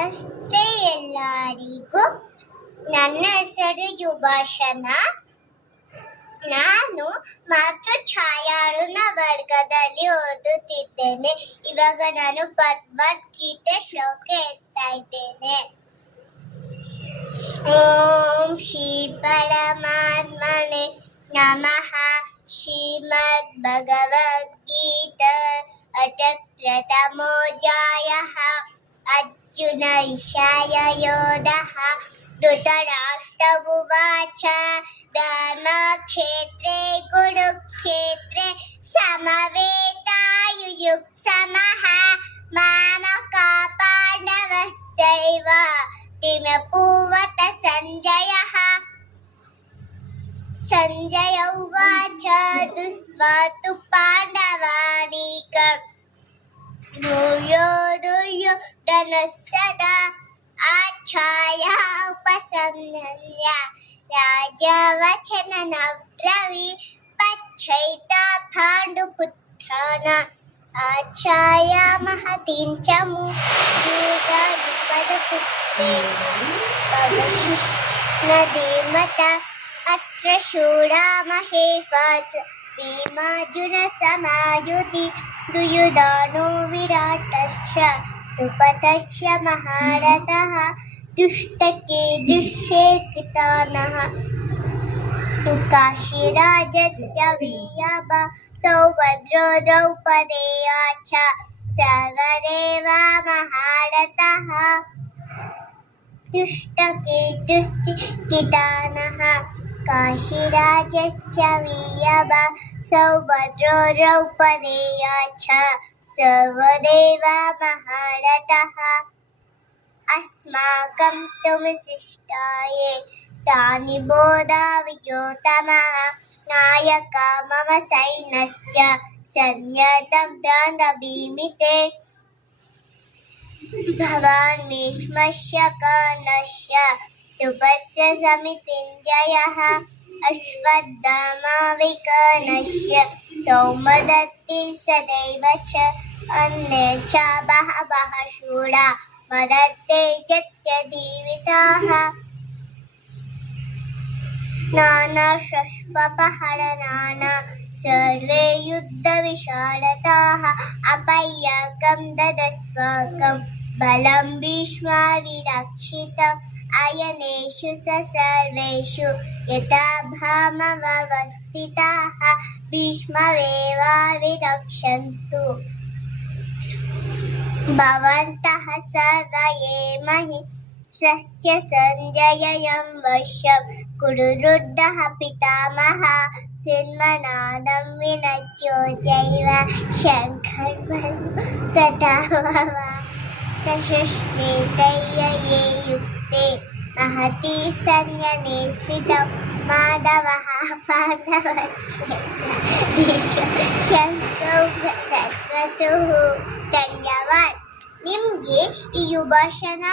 ನಮಸ್ತೆ ಎಲ್ಲರಿಗೂ. ನನ್ನ ಹೆಸರು ಸುಭಾಷಣ. ನಾನು ಮಾತೃ ಛಾಯಾರುಣ ವರ್ಗದಲ್ಲಿ ಓದುತ್ತಿದ್ದೇನೆ. ಇವಾಗ ನಾನು ಭಗವದ್ಗೀತೆ ಶ್ಲೋಕ ಹೇಳ್ತಾ ಇದ್ದೇನೆ. ಓಂ ಶ್ರೀ ಪರಮಾತ್ಮನೆ ನಮಃ. ಶ್ರೀಮದ್ ಭಗವದ್ಗೀತಾ ಅಥ ಪ್ರಥಮೋऽಧ್ಯಾಯಃ. ಅರ್ಜುನ ವಿಷಾಯ ಯೋಧಃ. ಧೃತರಾಷ್ಟ್ರ ಉವಾಚ ಧರ್ಮಕ್ಷೇತ್ರೇ ಕುರುಕ್ಷೇತ್ರೇ ಸಮವೇತಾಯುಯುತ್ಸಮಃ. ಮಾಮಕಾ ಪಾಂಡವಶ್ಚೈವ ಕಿಮಕುರ್ವತ ಸಂಜಯಃ. ಸಂಜಯ ಉವಾಚ ದುಷ್ಮತು ಪಾಂಡವಾನೀಕಂ ದುರ್ಯೋಧನಸ್ಸದಾ ಆಚ್ಛಾಯ ಉಪಸಂಹನ್ಯ ರಾಜವಚನನಬ್ರವೀತ್ ಪಚ್ಛೈತ ಪಾಂಡುಪುತ್ರಾನ್ ಆಚ್ಛಾಯಾಮಃ ತೀರ್ಥಮು ದ್ರುಪದಪುತ್ರೇಣ ಭವಶಿಷ್ಣಧೀಮತ ಅತ್ರ ಶೂರಾಮಹೇವಾಸ್ ಭೀಮಾರ್ಜುನ ಸಮಾಯುಧಿ ದುರ್ಯೋಧನೋ ವಿರಾಟಶ್ಚ ದ್ರುಪದಶ್ಚ ಮಹಾರಥಃ ದುಷ್ಟಕೆ ದುಶ್ಶೇಕಿತಾನಃ ಕಾಶಿರಾಜಸ್ಯ ವೀಯಭ ಸೌಭದ್ರೋ ದ್ರೌಪದೇಯ ಚ ಸರ್ವದೇವ ಮಹಾರಥಃ ದುಷ್ಟಕೆ ದುಶ್ಶೇಕಿತಾನಃ ಕಾಶಿರಾಜಶ್ಚ ವೀಯಭ ಸೌಭದ್ರೋ ದ್ರೌಪದೇಯ ಚ ಸರ್ವದೇವ ಮಹಾರಥಃ ಅಸ್ಮಾಕಂ ತು ವಿಶಿಷ್ಟಾಯೇ ತಾನಿ ಬೋಧಾ ವಿಜೋತ್ತಮಃ ನಾಯಕ ಮಮ ಸೈನ್ಯಶ್ಚ ಸಂಯತಂ ಪ್ರಾಣಭೀಮಿತೆ ಭವಾನ್ ಭೀಷ್ಮಶ್ಚ ಕರ್ಣಶ್ಚ ದ್ರುಪದಶ್ಚ ಸಮಿತಿಂಜಯಃ ಅಶ್ವತ್ಥಾಮಾ ವಿಕರ್ಣಶ್ಚ ಸೌಮದತ್ತಿ ಸದೈವ ಚ ಅನ್ಯೇ ಚ ಬಹವಃ ಶೂರಾ ಮದತ್ತೆ ಜೀವಿತಾಃ ನಾನಾಶಸ್ತ್ರಪಹರಣಾನ ಸರ್ವೇ ಯುದ್ಧವಿಶಾರದಾಃ ಅಪಯ್ಯಕಂ ದದಸ್ಮಾಕಂ ಬಲಂ ಭೀಷ್ಮಾಭಿರಕ್ಷಿತಂ ಅಯನೇಷು ಸ ಸರ್ವೇಷು ಯಥಾ ಭಾಮವಸ್ಥಿತಾಃ ಭೀಷ್ಮಮೇವಾಭಿರಕ್ಷन्तು ಭವಂತಃ ಸರ್ವ ಮಹಿ ಸಸ್ಯ ಸಂಜಯಂ ವಶ್ಯಂ ಕುರುರುದ್ಧಃ ಪಿತಾಮಹ ಸಿಂಹನಾದಂ ವಿನಚ್ಯೋಚೈವ ಶಂಖರ್ಬಲು ಪ್ರತಾವವ ತಶಶ್ಚೇತಯ್ಯಯೇ ಯುಕ್ತೆ ಮಹತಿ ಸಂಜನೆ ಸ್ಥಿತೌ ಮಾಧವಃ ಪಾಂಡವಶ್ಚೈವ ಶಂಖೌ ಪ್ರಕ್ರತುಃ. ಧನ್ಯವಾದ. ನಿಮಗೆ ಈ ಸುಭಾಷಣ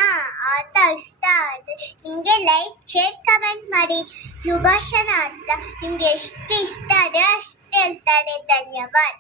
ಆಟ ಇಷ್ಟ ಆದರೆ ನಿಮಗೆ ಲೈಕ್ ಶೇರ್ ಕಮೆಂಟ್ ಮಾಡಿ. ಸುಭಾಷಣ ಅಂತ ನಿಮಗೆ ಎಷ್ಟು ಇಷ್ಟ ಆದರೆ ಅಷ್ಟು ಹೇಳ್ತಾರೆ. ಧನ್ಯವಾದ.